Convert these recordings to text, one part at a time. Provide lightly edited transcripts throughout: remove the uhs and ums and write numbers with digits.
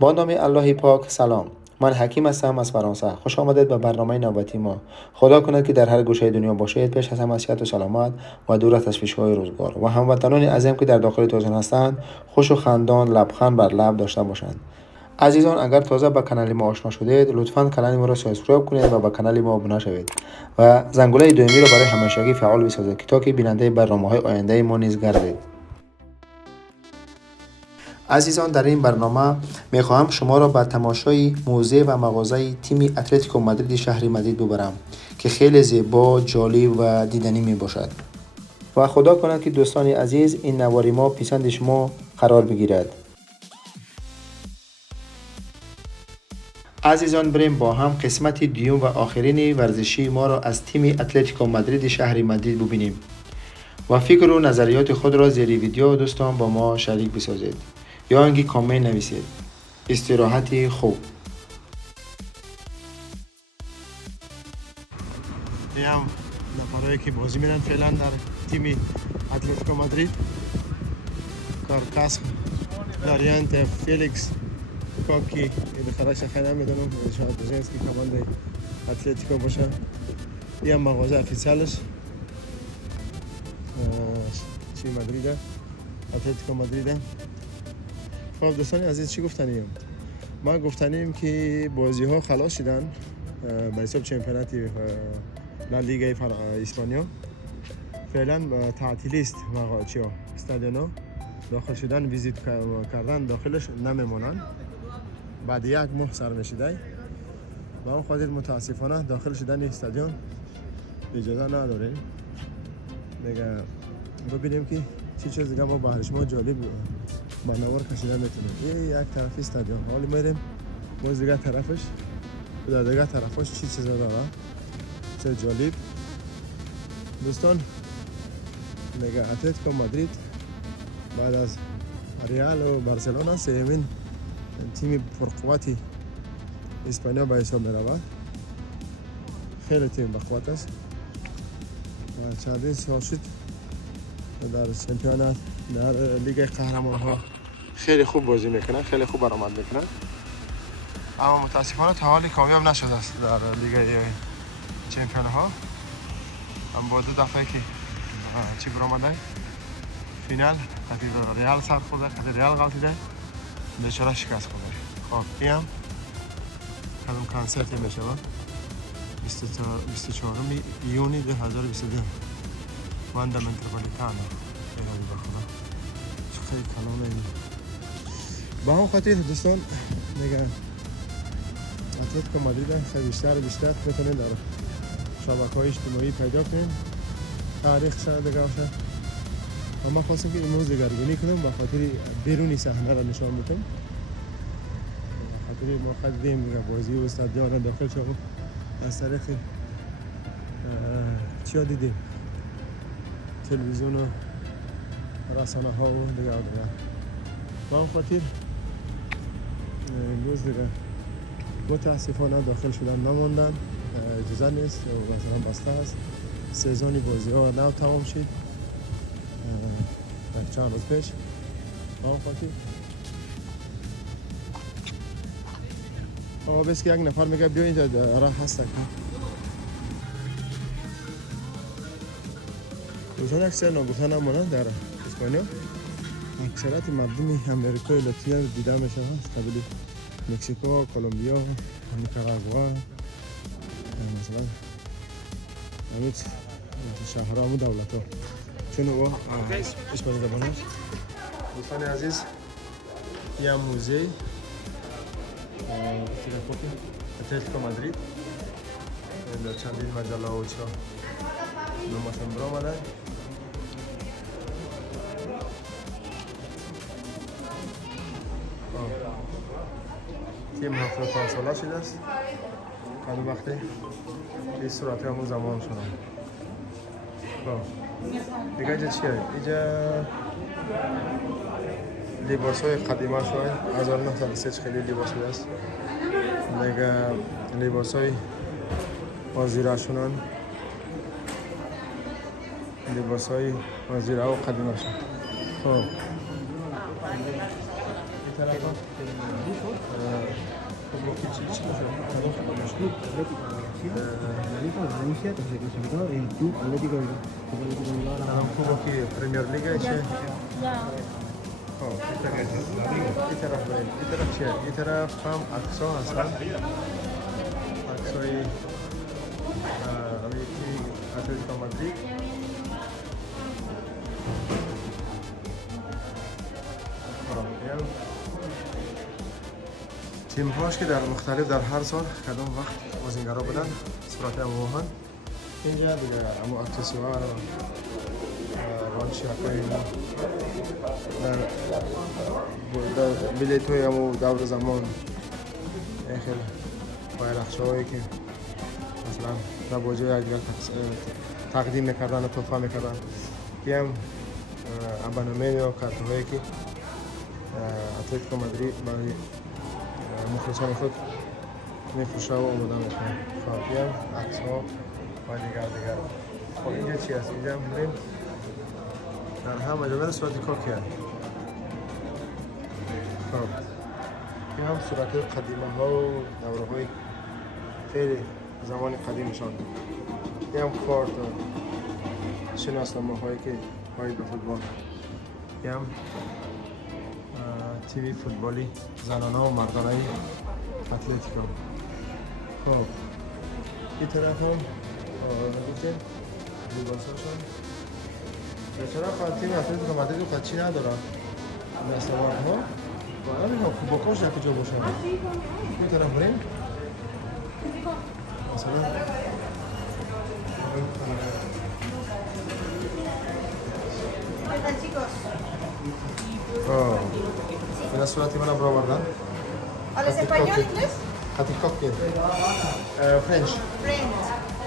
با نام الله پاک. سلام، من حکیم هستم از فرانسه. خوش آمدید به برنامه نوبتی ما. خدا کند که در هر گوشه دنیا باشید، پیش از همه صحت و سلامت و دور از تشویش‌های روزگار، و هموطنان عزیزم که در داخل توزان هستند خوش و خندان، لبخند بر لب داشته باشند. عزیزان، اگر تازه با کانال ما آشنا شدید، لطفاً کانال ما را سابسکرایب کنید و با کانال ما ابونه شوید و زنگوله دومی را برای همیشگی فعال بسازید تا که بیننده برنامه‌های آینده ما نیز گردید. عزیزان، در این برنامه میخواهم شما را به تماشای موزه و مغازه تیم اتلتیکو مادرید شهر مدرید ببرم که خیلی زیبا، جالب و دیدنی می باشد. و خدا کند که دوستان عزیز این نواری ما پسند شما قرار بگیرد. عزیزان، بریم با هم قسمت دیوم و آخرین ورزشی ما را از تیم اتلتیکو مادرید شهر مدرید ببینیم و فکر و نظریات خود را زیر ویدیو دوستان با ما شریک بسازید یا اینکه کامنت نویسید. استراحتی خوب. این هم نفرهایی که بازی میدن فعلا در تیم اتلتیکو مادرید: کارکاس، داریانت، فیلیکس، کاکی. به خودش خیلی نمیدونم، شاید بزنسکی کمانده اتلتیکو باشه. این هم مغازه افیسیالش چی مادریده، اتلتیکو مادریده. خب دوستان عزیز، چی گفتنیم؟ ما گفتنیم که بازی ها خلاص شدن به حساب چمپیوناتی لالیگای اسپانیا. فعلا تعطیلی است مغازه استادیونا. داخل شدن، ویزیت کردن داخلش نمیمونن. بعد یک ماه سر میشیده و اون خاطر متاسفانه داخل شدن استادیوم اجازه نداره. دیگه ببینیم که چی چیز دیگه ما بهرش ما جالب مانور کشیده میتونیم. این یک طرف استادیوم، حالی میریم باز دیگه طرفش، در دیگه طرفش چی چیزا داره چه جالب. دوستان، دیگه اتلتیکو مادرید بعد از ریال و بارسلونا سومین تیم پرقوتی اسپانیا به حساب می‌رود. خیلی تیم بقوت است و چندین سال شد در چمپیونات، در لیگ قهرمان‌ها خیلی خوب بازی میکنن، خیلی خوب برآمد میکنن، اما متاسفانه تا حالی کامیاب نشده است در لیگ چمپیون‌ها. هم با دو دفعه که چی برآمده فینال خاطر ریال سر خورده، خاطر ریال غلطیده، بیچاره شکست خورده. خب این هم کدوم کنسرت میشه با 24 یونی 2022 واندا متروپولیتانو. خیلی بخدا خیلی کلام این با هم خاطر دوستان میگه اتلتیکو مادرید خیلی بیشتر میتونین در شبکه‌های اجتماعی پیدا کنین، تاریخ شده دیگه باشه. و ما خواستم که امروز دگرگونی کنم به خاطر بیرونی صحنه را نشان بدم. خاطر ما خیلی دیم دیگه بازی و استادیوم داخل شدم از طریق چیا دیدیم، تلویزیون و رسانه ها و دیگه با اون خاطر امروز دیگه متاسفانه داخل شدن نماندن، اجازه نیست و مثلا بسته است. سزونی بازی ها نو تمام شد در چند روز پیش. با اون خاطر بس که یک نفر میگه بیا اینجا راه هست روزان اکثر نگفتن نمانند در اسپانیا. اکثرات مردم امریکای لاتین رو دیده میشه از قبیل مکزیکو، کلمبیا، نیکاراگوا، مثلا همین شهرها و دولت ها، چون او اسپانیا زبان هست. دوستان عزیز، یه موزه اتلتیکو مادرید در چندین مجله و چرا نماشون برآمده. تیم 75 ساله شده است. کدوم وقتی این صورت همون زمان شده. دیگه اینجا چیه؟ اینجا لباس های قدیمه شده 1903 خیلی لباس بوده است. دیگه لباس های وزیره شدن، لباس های وزیره و قدیمه شد. خب طرف هم چی که پریمیر لیگ چه این طرف بریم این طرف چیه این طرف هم عکس‌ها هستن عکس‌های اتلتیکو مادرید تیم هاش که در مختلف در هر سال کدام وقت بازیگرا بودن صورت اموهن اینجا دیگه امو اکسسوار رانشاکای در بلیط های امو دور زمان خیلی بایرخشهایی که مثلا در بازی دیگر تقدیم میکردن و تحفه میکردن که هم ابانمه یا کارت‌هایی که اتلتیکو مادرید برای مخلصان خود میفروشه و آماده میکنه. خب هم عکس‌ها و دیگر خب اینجا چی هست؟ اینجا هم بریم در هم مجموعه صورت کاکی هست. خب این هم صورت قدیمه ها و دوره های خیلی زمان قدیمشان. این هم کارت شناسنامه هایی که باید به فوتبال. این هم تیوی فوتبالی زنانه و مردانه اتلتیکو. خب این طرف هم گفتیم لیباساشون چرا خواهد تیم اتلتیکو مادرید رو خدچی ندارن نستوار ها و همین ها کوباکاش در کجا باشن این طرف بریم مثلا این از صورتی من برا بردن ¿Hablas español, inglés? خطی کاکتیل فرنش French.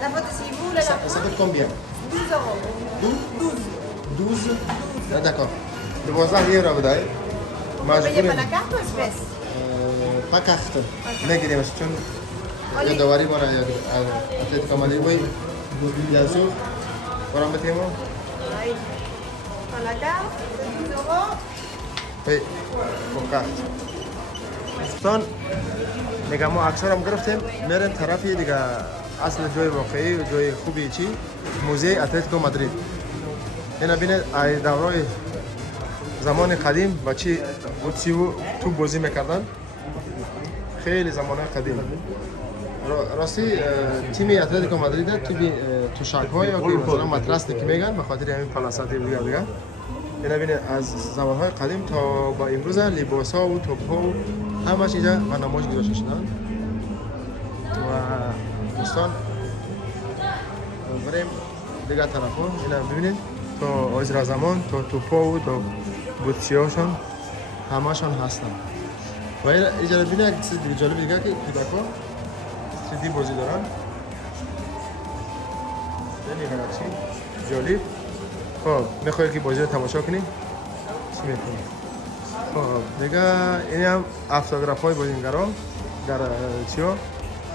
La foto si vous, la Ça coûte combien 12 euros. 12 d'accord 12 لیره بدهید Payez مجبوریم pas la carte ou espèce pas carte نگیریم چون یادآوری ما را اتلتیکو مادرید باید یازو برام بتیم Ahí. Con la carte, 12 euros. پی با کارت دوستان دیگه ما اکثر هم گرفتیم میریم طرفی دیگه اصل جای واقعی و جای خوبی چی موزه اتلتیکو مادرید اینا بینه ای دورای زمان قدیم با چی بوتسیو تو بازی میکردن خیلی زمانه قدیم راستی تیم اتلتیکو مادرید تو شاک‌ها یا که مثلا مترس که میگن به خاطر همین پلاسات دیگه اینا بینه از زمانهای قدیم تا با امروز لباس‌ها و توپ‌ها و همش اینجا برنامه‌اش گذاشته شدن و دوستان بریم دیگه طرفا اینا ببینید تا از زمان تا توپ‌ها و تا بوتسی‌هاشون همشون هستن و اینجا ببینید یک چیز دیگه جالب دیگه که کودک‌ها سیدی بازی دارن ببینید چی جالب خب میخواید که بازی رو تماشا کنیم چی میکنیم خب دیگه این هم افتوگراف های بازیگرا در چیا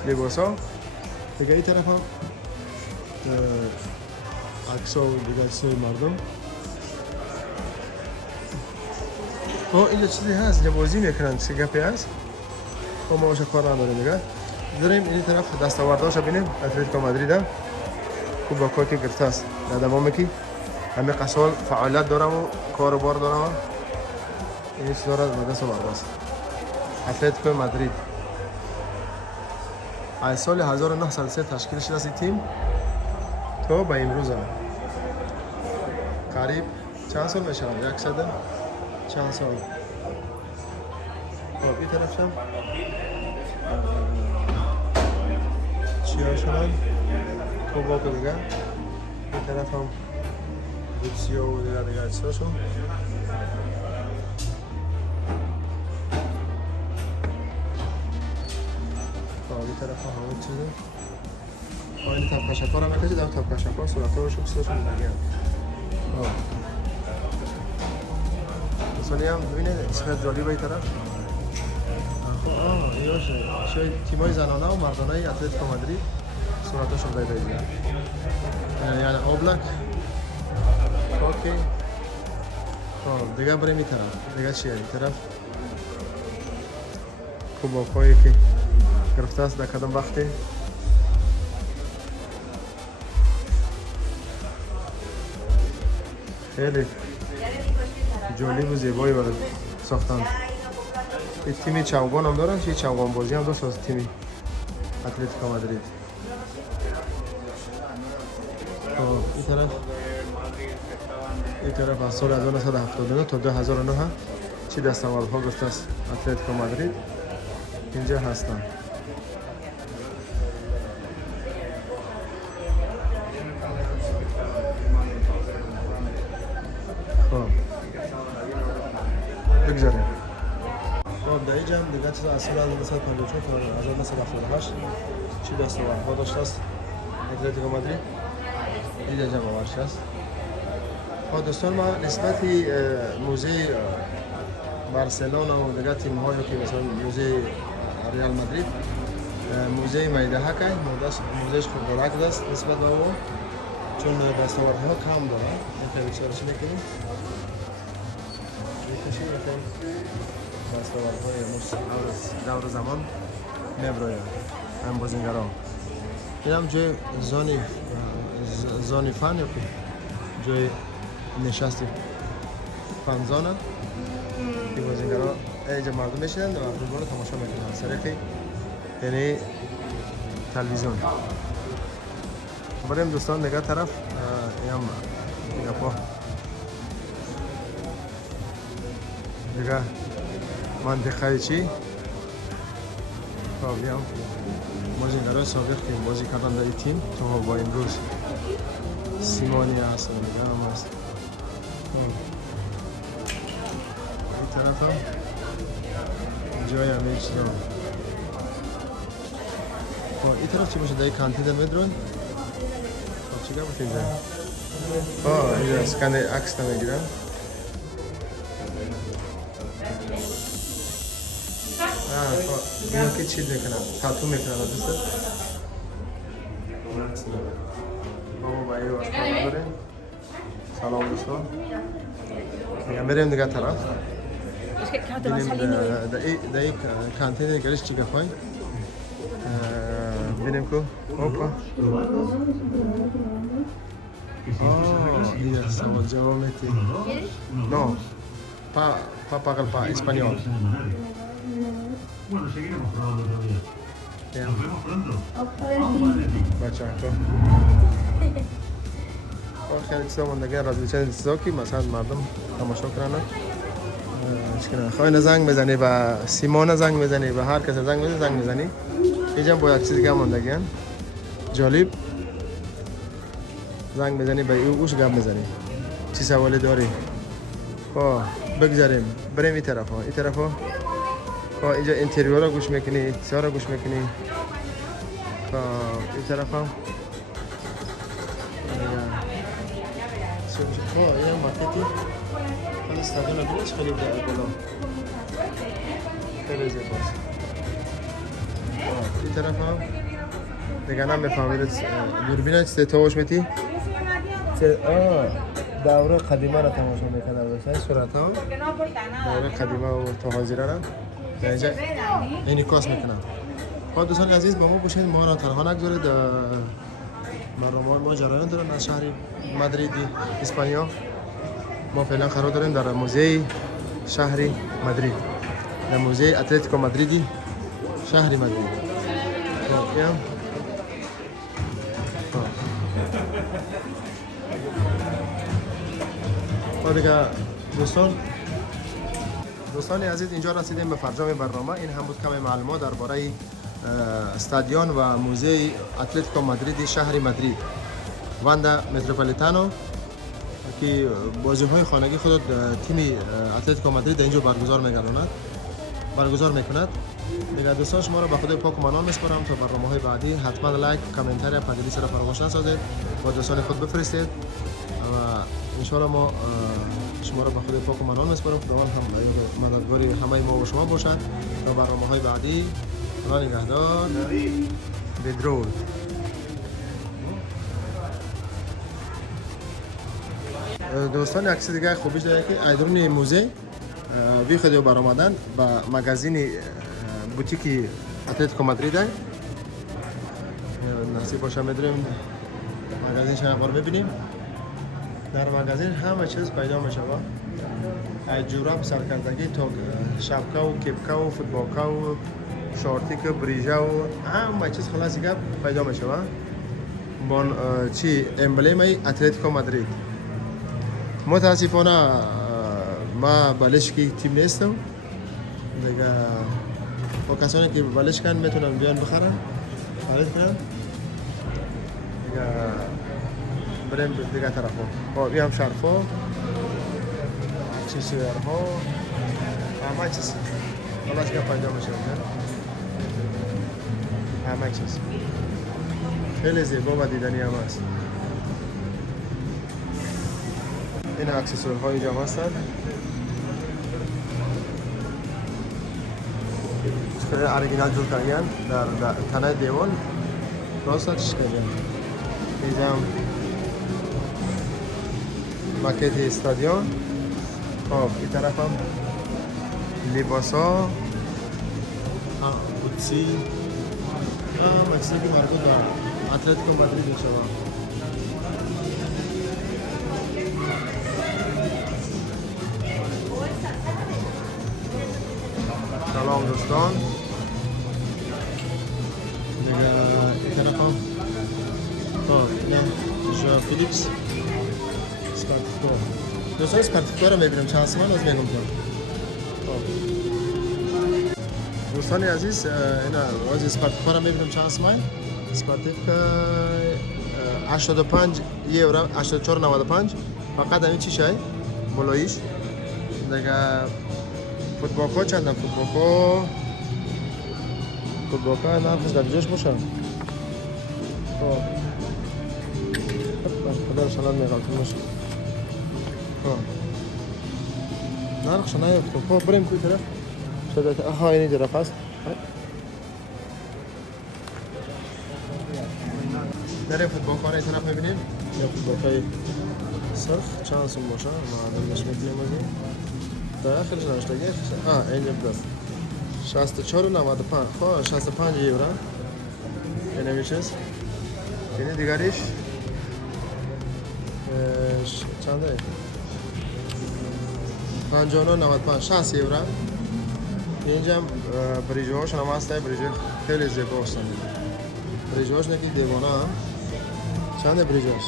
لباس ها دیگه این طرف هم عکس ها و دیگه چیزای مردم خب اینجا چیزی هست اینجا بازی میکنن چه گپی هست خب ما باشه کار نداریم دیگه داریم این طرف دستاوردهاشو ببینیم اتلتیکو مادرید هم خوب با کاری که گرفته است در دوامی که همه قسال فعالیت دارم و کار و بار دارم این چیز دارد به دست و برباست اتلتیکو مادرید از سال 1903 تشکیل شده است این تیم تا به امروز قریب چند سال میشه 100 چند سال خب این طرف هم چیا شدن تو باقی دیگه این طرف هم بوتسیو و دیگه اجساشون این طرف هم همون چیزه این تبکشکار هم نکشید هم تبکشکار صورت رو شکستاشون دیگه مثالی هم ببینید اسمت جالبه این طرف اینو شاید تیمای زنانه و مردانه اتلتیکو مادرید صورتاشون دایده دیگه یعنی اوبلاک اوکی خب دیگه بریم این طرف دیگه چیه این طرف کوباکایی که گرفته است در کدام وقتی خیلی جالب و زیبایی برای ساختن. این تیم چوگان هم دارن، چه چوگان بازی هم داشت از تیم اتلتیکو مادرید. این طرف از سال 1979 تا 2009 چی دستاوردها گرفته است اتلتیکو مادرید اینجا هستن. خب بگذاریم. خب در اینجا هم دیگه چیز از سال 1954 تا 1978 چی دستاوردها داشته است اتلتیکو مادرید اینجا باورش است. خب دوستان ما نسبت موزه بارسلونا و دیگه تیم هایی که مثلا موزه ریال مادرید موزه میدهک موزهش خود برعکس است نسبت به اون چون دستاوردها کم داره. میخوایم سرچ میکنیم میکشیم میخوایم دستاوردهای دور زمان میبراید هم بازیگران. این هم جای زانی فن یا که جای نشستی فنزانه که بازیگران اینجا مردم میشینن و فوتبال رو تماشا میکنن سریخی یعنی تلویزیون. بریم دوستان نگاه طرف هم دیگه پا دیگه منطقه چی خب هم بازیگران سابق که بازی کردن در این تیم تا با امروز سیمانی هست و دیگه هم هست. این طرف هم جای همه چیز هم. این طرف چی باشه؟ در این کانتین در مدرون؟ خب چیکار باشه اینجا؟ اینجا اسکن عکس نمیگیرن. اینو که چیز میکنن؟ تاتو میکنن دوسته؟ بابا باید واسه داره. سلام دوستان. میریم دیگه طرف. بینیم در یک کانتین نگرش چی گفای. بینیم که اوپا. Mira, estamos ya meti. No, paga el español. Bueno, seguiremos probando otro día. Nos vemos pronto. Bachaco. خیلی چیزا ماندگی رادیویشن انتظاکی مثلا مردم تماشا کنن. خواهی زنگ بزنی و سیمان زنگ بزنی و هر کس زنگ بزنی زنگ بزنی. اینجا با یک چیز دیگه ماندگی هن. جالب. زنگ بزنی به او گوش گپ بزنی. چی سوالی داری؟ خب بگذاریم بریم این طرف ها. این طرف ها اینجا انتریور رو گوش میکنی، چیزا رو گوش میکنی. این طرف ها این هم مارکتی خیلی استادیون بیش خیلی بالا خیلی زیباست. این طرف هم دیگه نمیفهمید دوربین چه تماشا میتی؟ دوره قدیمه را تماشا میکنه دوستان صورت ها دوره قدیمه و تاحاضیره را در اینجا انعکاس میکنن. خب دوستان عزیز با ما باشید، ما را تنها نگذارید. برنامه ما جریان دارن از شهر مادرید اسپانیا. ما فعلا قرار داریم در موزه شهر مادرید، در موزه اتلتیکو مادرید شهر مادرید. دیگه دوستان عزیز اینجا رسیدیم به فرجام برنامه. این هم بود کمی معلومات درباره استادیون و موزه اتلتیکو مادرید شهر مادرید واندا متروپولیتانو که بازی‌های خانگی خود تیم اتلتیکو مادرید اینجا برگزار میکند. دیگه دوستان شما را به خدای پاک و منان میسپارم تا برنامه‌های بعدی حتما لایک، کامنتاری و پادلیس را فراموش نسازید. با دوستان خود بفرستید و ان شاء الله ما شما را به خدای پاک و منان میسپارم. خداوند هم مددگاری همه ما و شما باشد تا برنامه‌های بعدی. خدا نگهدار. بدرود. دوستان عکس دیگه خوبیش داره که ایدرون موزه وی خودی برآمدن با مگزین بوتیکی اتلتیکو مادرید هست. نصیب باشه می‌داریم مغازه شما رو ببینیم. در مغازه همه چیز پیدا میشه با از جوراب سرکردگی تا شبکه و کپکه و فوتبالکه و شورتیک و بریژه و همه چیز خلاصی که پیدا میشه با چی امبلم اتلتیکو مادرید. متاسفانه ما بالشکی تیم نیستم دیگه. با کسانی که بالش کن میتونن بیان بخرن بالش کنن دیگه. بریم دیگه طرف ها این هم شرف ها چی سویر ها همه چیز خلاص که پیدا میشه همه چیز خیلی زیبا و دیدنی هم هست. این اکسسوار های اینجا هستن. خیلی اورجینال جور کردن در تنه دیوان راستش کردن. اینجا هم ماکت استادیوم. خب این طرف هم لباسا بوتسی مکسیکی مربوط به اتلتیکو مادرید شما. سلام دوستان. دیگه این طرف هم اینم ژو فیلیپس اسپارتیکو. دوستان اسپارتیکو رو میبینم چند سال از میگم دوستان عزیز. اینا از اسپارتیکو رو میبینم چند سال. اسپارتیکو 85 یورو 84.95 فقط همین چی شای مولایش دیگه. فوتبالکو چندم فوتبالکو نرخش در جاش باشه. خب خدا شلال میگالتون باشه. خب نرخش نیفته. خب بریم کوی طرف شده. آها اینی طرف هست. نریم فوتبالکو رو این طرف میبینیم. یا فوتبالکوی سرخ چند سون باشه معلوم نش میکنیم از این داخلش نوشته گه اینجا بس 64.95 خب 65 یورو این میشست. اینی دیگریش چنده 59.95 60 یورو. اینجا هم بریجهاش هم هست. بریجه خیلی زیبا هستن. بریجهاش نکی دیوانه هم چنده بریجهاش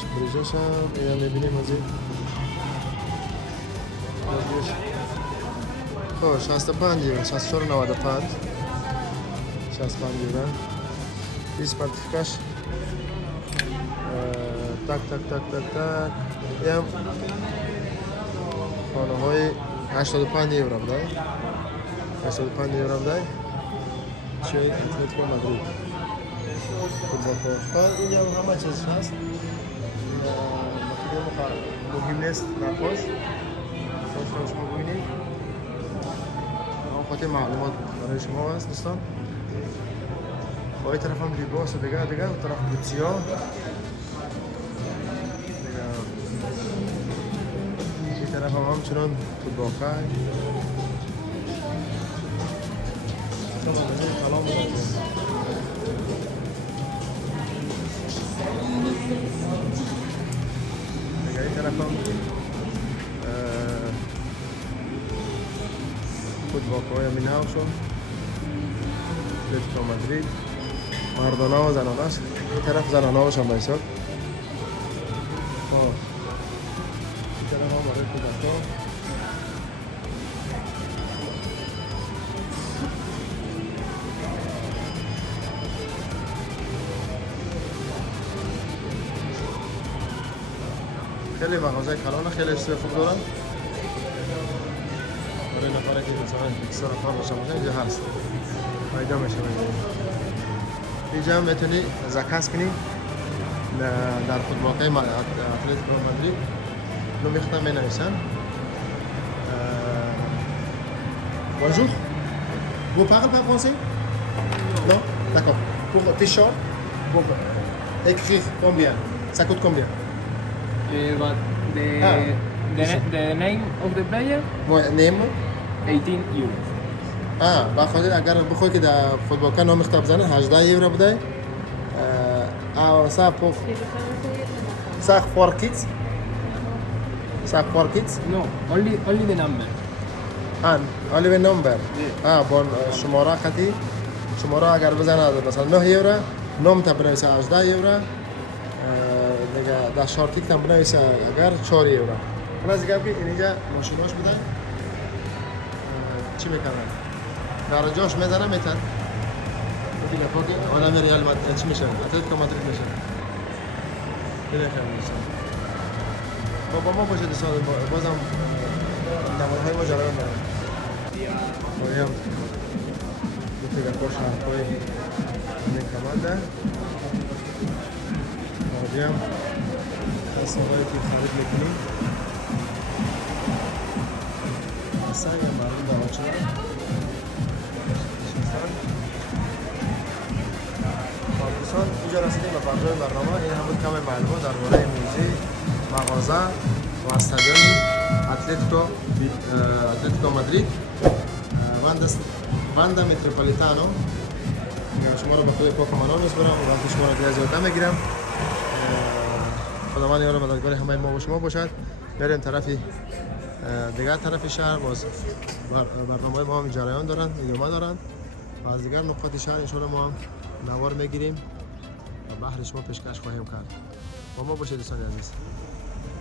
هم اینجا میبینیم از این خب 65 یورو 64.95 65 یورو. اسپارتیکاش تک یم خانه های 85 یورو بده 85 یورو بده چه اتلتیکو مادرید فوتبال. اینجا همه چیز هست. مهم نیست نخواش خوش ببینید. خاطر معلومات برای شما هست دوستان. با این طرف هم لباس دیگه طرف بوتسیا دیگه. این طرف هم همچنان فوتبالکو. سلام دیگه. این طرف هم فوتبالکو یا میناوشون اتلتیکو مادرید مردانه و زنانه است. این طرف زنانه هاشون بایساد. خب این طرف هم برای فوتبالکو. خیلی مغازه کلانه خیلی استفاده دارن. برای نفره که مثلا اکسترا کار باشه اینجا هست پیدا میشه. اینجا هم میتونی زکاس کنی در فوتبالکوی اتلتیکو مادرید. نو میختم می نویسن bonjour vous parlez pas français non d'accord pour t-shirt pour écrire combien ça coûte combien But the name of the player, ouais name 18 euros. با خاطر اگر بخوای که در فوتبال نام اختار بزنه 18 یورو بده ساق فور کیدز No, only the number. آلیو نمبر با شماره خطی شماره اگر بزنه مثلا 9 یورو نام تا بنویسه 18 یورو دیگه در شارتیک تا بنویسه اگر 4 یورو خلاص دیگه که اینجا ماشیناش بده چی میکنن در جاش میزنه میتن دیگه فوقی آدم ریال مادرید چی میشه اتلتیکو مادرید میشه دیگه خیلی میشه با ما باشه دوستان بازم نمایهای ما جلوه دارم بایم دیگه خوش حرفای این کمانده بایم تصمایی که خرید میکنیم اصلا یه مردم با آچه دوستان اینجا رسیدیم به پنجای برنامه این هم بود کم معلومات درباره موزه مغازه و استادیوم اتلتیکو مادرید واندا متروپولیتانو شما رو به خود پاک منان میسپارم و وقتی شما رو دیگه زیاده میگیرم خداوند یار مددگار همه ما و شما باشد بریم طرف دیگر طرف شهر باز برنامه ما هم جریان دارن ادامه دارن و از دیگر نقاط شهر ان شاء الله ما هم نوار میگیریم و بحر شما پیشکش خواهیم کرد با ما باشید دوستان عزیز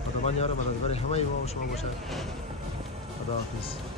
خداوند یار مددگار همه ما و شما باشد خداحافظ